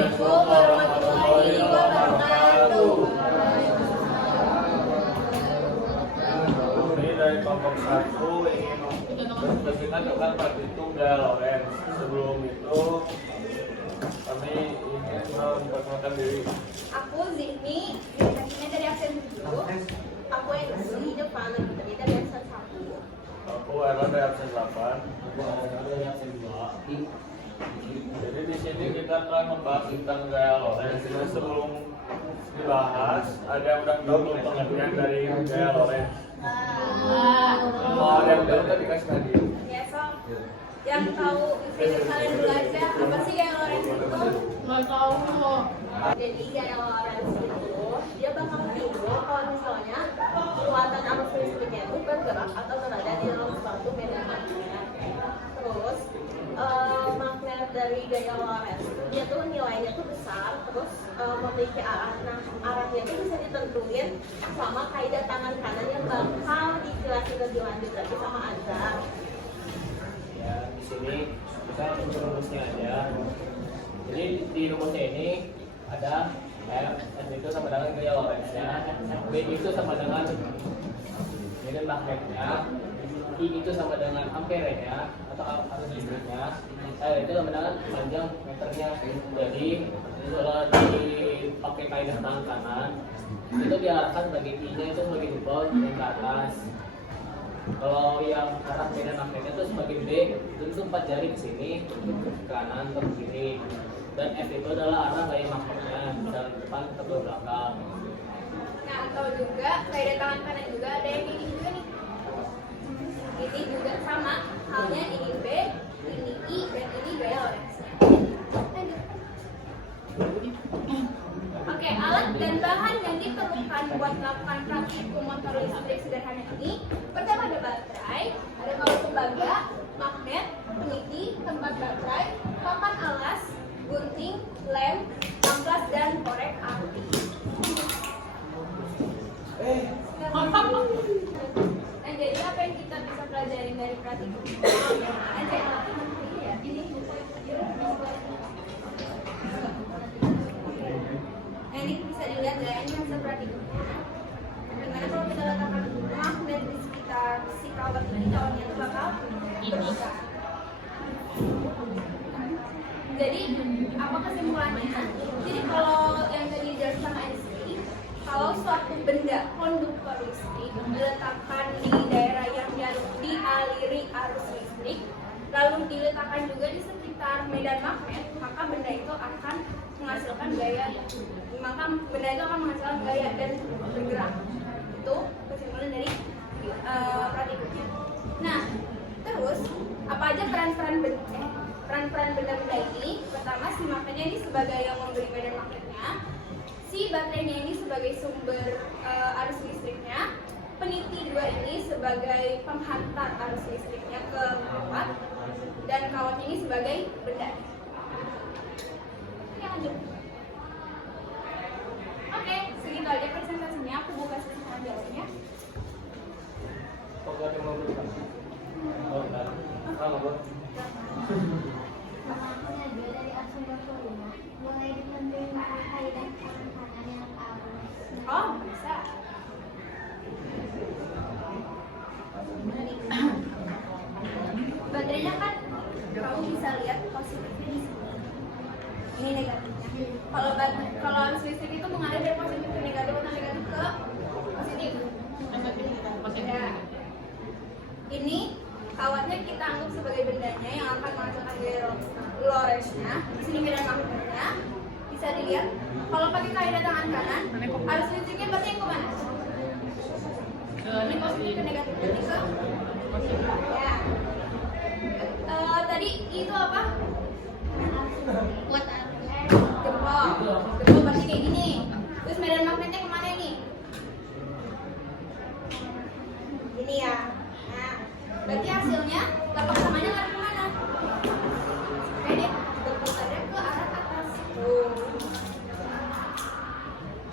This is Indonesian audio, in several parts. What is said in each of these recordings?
Assalamualaikum warahmatullahi wabarakatuh. Ini dari kelompok 1 ingin berkenan dengan partitur Gaya Lorenz. Sebelum itu kami ingin memperkenalkan diri. Aku Zihni, direkturnya dari absen 7. Aku Ensi, depan dari absen 1. Aku Erlan dari absen 8. Aku ada dari absen 2. Jadi di sini kita akan membahas tentang Gaya Lorenz. Jadi sebelum dibahas, ada yang udah tahu belum pengertian dari Gaya Lorenz? Ada yang tahu tadi kasih tadi. Ya, Sob. Yang tahu video kalian dulu aja, apa sih Gaya Lorenz itu? Nggak tahu loh. Jadi Gaya Lorenz itu, dia bakal timbul kalau misalnya kekuatan arus listriknya itu bergerak atau berada di dalam suatu medan magnet. Terus, magnet dari Gaya Lorenz dia tuh nilainya tuh besar, terus memiliki arah. Nah, arahnya itu bisa ditentuin sama kaidah tangan kanan yang bakal dijelasin lebih lanjut lagi sama Azhar. Ya, di sini kita langsung ke rumusnya aja. Jadi di rumusnya ini ada F itu sama dengan gaya Lorentz-nya, B itu sama dengan medan magnetnya, I itu sama dengan ampere-nya atau arus listriknya, L itu sama dengan panjang meternya. Jadi kalau dipakai kaidah tangan kanan itu diarahkan sebagai I-nya itu sebagai jempol yang ke atas. Kalau yang arah medan magnetnya itu sebagai B, itu 4 jari ke sini, ke kanan atau ke kiri. Dan F itu adalah arah gaya magnetnya dari depan ke belakang. Nah, atau juga kaidah tangan kanan juga ada yang ini juga nih. Ini juga sama, halnya ini B, ini I, dan ini Gaya Lorenz. Oke, alat dan bahan yang diperlukan buat melakukan praktikum motor listrik sederhana ini, pertama ada baterai, ada kabel tembaga, magnet, peniti, tempat baterai, papan alas, gunting, lem, amplas, dan korek api. Nah, jadi apa yang kita bisa pelajari dari praktikum ini? Ada ya, ini. Nah, ini bisa dilihat ya, ini hasil praktikumnya. Gimana kalau kita letakkan magnet di sekitar si kawat ini, kawatnya itu bakal bergerak. Jadi, apa kesimpulannya? Jadi kalau yang tadi dijelaskan sama Ensi, kalau suatu benda konduktor listrik diletakkan di daerah yang dialiri arus listrik, lalu diletakkan juga di sekitar medan magnet, maka benda itu akan menghasilkan gaya dan bergerak. Itu kesimpulan dari praktikumnya. Nah, terus apa aja peran-peran benda-benda ini? Pertama, si magnetnya ini sebagai yang memberi medan magnetnya, si baterainya ini sebagai sumber arus listriknya, peniti 2 ini sebagai penghantar arus listriknya ke kawat, dan kawatnya ini sebagai benda. Oke, lanjut. Oke, segitu aja presentasinya. Aku buka sesi tanya jawabnya. Apakah ada yang mau bertanya? Oh, enggak. Apa? Aku Nadia dari absen 25. Boleh dibantuin pakai kaidah tangan kanan yang arus. Oh, bisa. Baterainya kan kamu bisa lihat positifnya di sini. Ini negatifnya. Kalau arus listrik itu mengalir dari positif ke negatif atau negatif ke positif. Ya. Ini kawatnya kita anggap sebagai bendanya yang akan menghasilkan gaya Lorentz-nya. Di sini medan magnetnya. Bisa dilihat. Kalau pakai kaidah tangan kanan, arus listriknya berarti yang kemana? Ini positif ke negatif, berarti ke positif. Ya. Tadi itu apa? Buat arus. Jempol. Jempol berarti kayak gini. Terus medan magnetnya kemana nih? Ini ya. Nah, berarti hasilnya tapak samanya ngarah kemana? Oke deh, berputarnya ke arah atas. Tuh.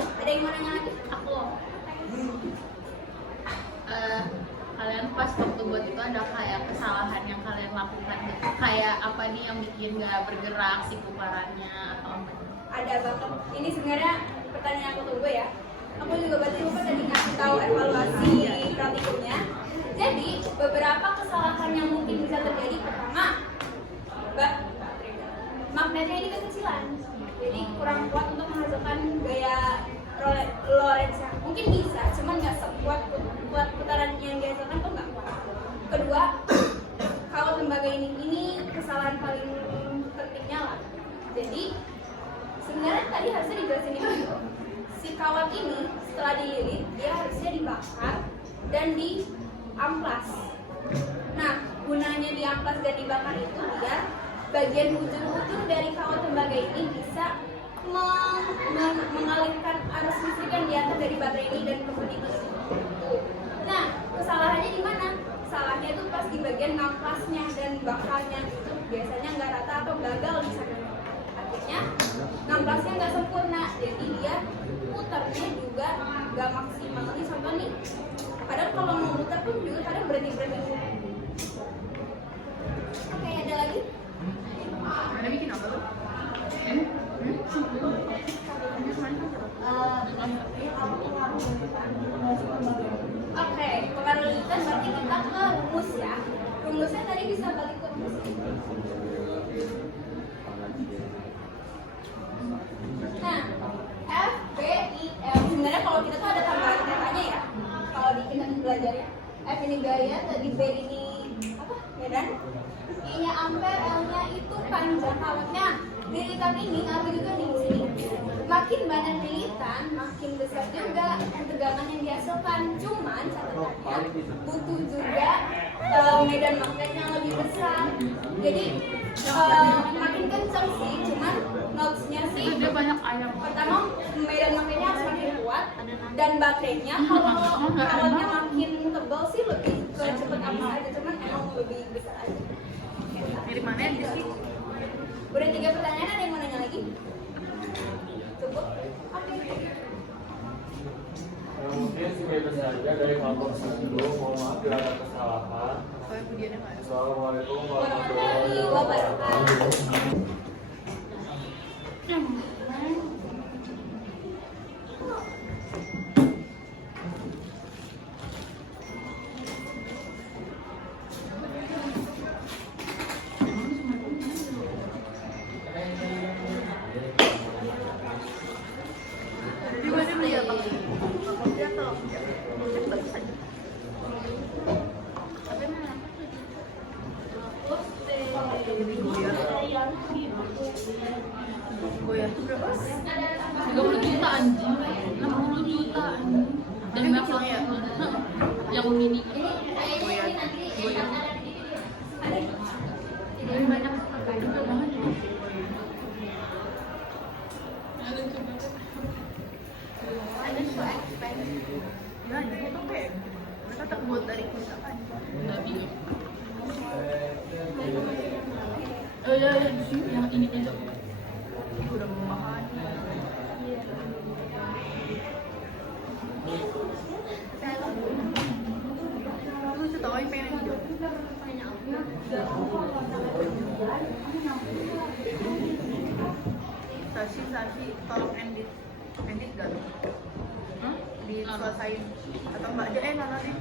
Ada yang mau nanya lagi? Aku. Kalian pas waktu buat itu ada kayak kesalahan yang kalian lakukan gitu? Kayak apa nih yang bikin nggak bergerak si puparannya atau apa? banget. Ini sebenarnya pertanyaan aku tunggu ya. Aku juga berarti lupa tadi ngasih tahu evaluasi praktikumnya. Jadi beberapa kesalahan yang mungkin bisa terjadi. Pertama, magnetnya ini kekecilan, jadi kurang kuat untuk menghasilkan gaya Lorentz. Mungkin bisa, cuman nggak sekuat putaran yang dihasilkan tuh nggak kuat. Kedua, kalau tembaga ini kesalahan paling pentingnya lah. Jadi sebenarnya tadi harusnya dijelasin dulu. Si kawat ini setelah dililit dia harusnya dibakar dan diamplas. Nah, gunanya diamplas dan dibakar itu biar bagian ujung-ujung dari kawat tembaga ini bisa mengalirkan arus listrik yang di atas dari baterai ini dan ke pendingin. Nah, kesalahannya di mana? Salahnya itu pas di bagian ngamplasnya dan bakarnya itu biasanya nggak rata atau gagal di sana. Akhirnya ngamplasnya nggak sempurna, jadi dia muternya juga nggak maksimal. Nih contoh nih, padahal kalau mau muter pun juga kadang berhenti. Oke, ada lagi? Ada bikin apa tuh? Oke, pengaruh lilitan berarti kita ke rumus ya. Rumusnya tadi bisa balik ke rumus. Nah, F, B, I, F. Sebenarnya kalau kita tuh ada tambahan tetanya ya. Kalau di kita belajarnya, F ini gaya, tadi B ini apa? Medan. I-nya ampere, L-nya itu panjang kawatnya. Lilitan ini aku juga di sini. Makin banyak lilitan, makin besar juga tegangan yang dihasilkan. Cuman catatannya butuh juga medan magnet yang lebih besar. Jadi makin kencang sih, cuman notes-nya sih Dia banyak ayam. pertama medan magnetnya harus makin kuat dan baterainya kalau kawatnya makin tebal sih lebih cepet apa aja, cuman emang lebih besar aja. Dari mana ya sih? Udah 3 pertanyaan, ada yang mau nanya lagi? Cukup? Oke. Mungkin segitu saja dari kelompok 1. Mohon maaf bila ada kesalahan. Assalamualaikum warahmatullahi wabarakatuh. Goyah tuh berapa? 30 juta anjing, 60 juta anjing. Dan berapa ya? Yang mini goyah. Jadi banyak juga banget. Ada so expensive. Ya, itu tuh kayak mereka terbuat dari kulit apa? Nggak bingung. Ya, di sini yang ini aja. Udah mahal. Lu setawain pengen hijau. Sashi, tolong edit gak? Diselesain atau enggak aja nana deh.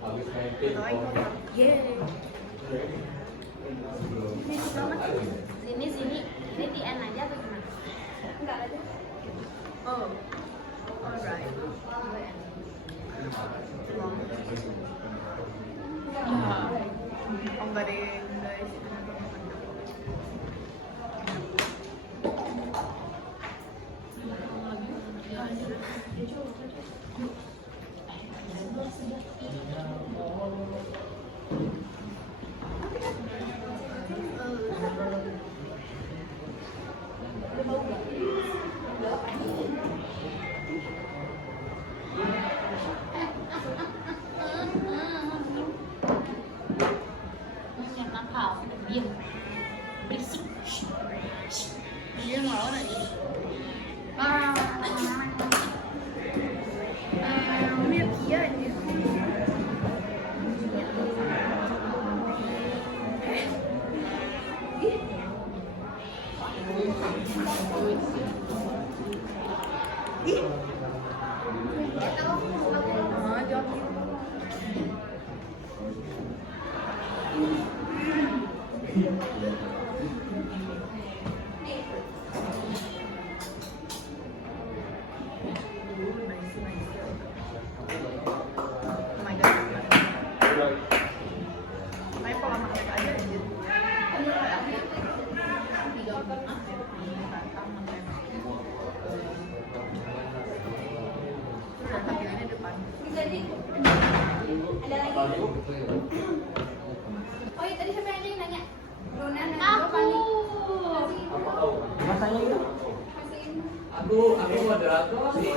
Habis meeting. Atau ayo yeay. Sini ini di N aja atau gimana? Enggak ada. Oh, alright. Ya, oh enggak deh guys. Diam. Berisik. Dia ngelawan aja. Lihat dia aja. Bisa di. Ada lagi? Oh iya tadi siapa yang nanya? Luna dan Aku. Masanya itu? Masih Aku moderator sih.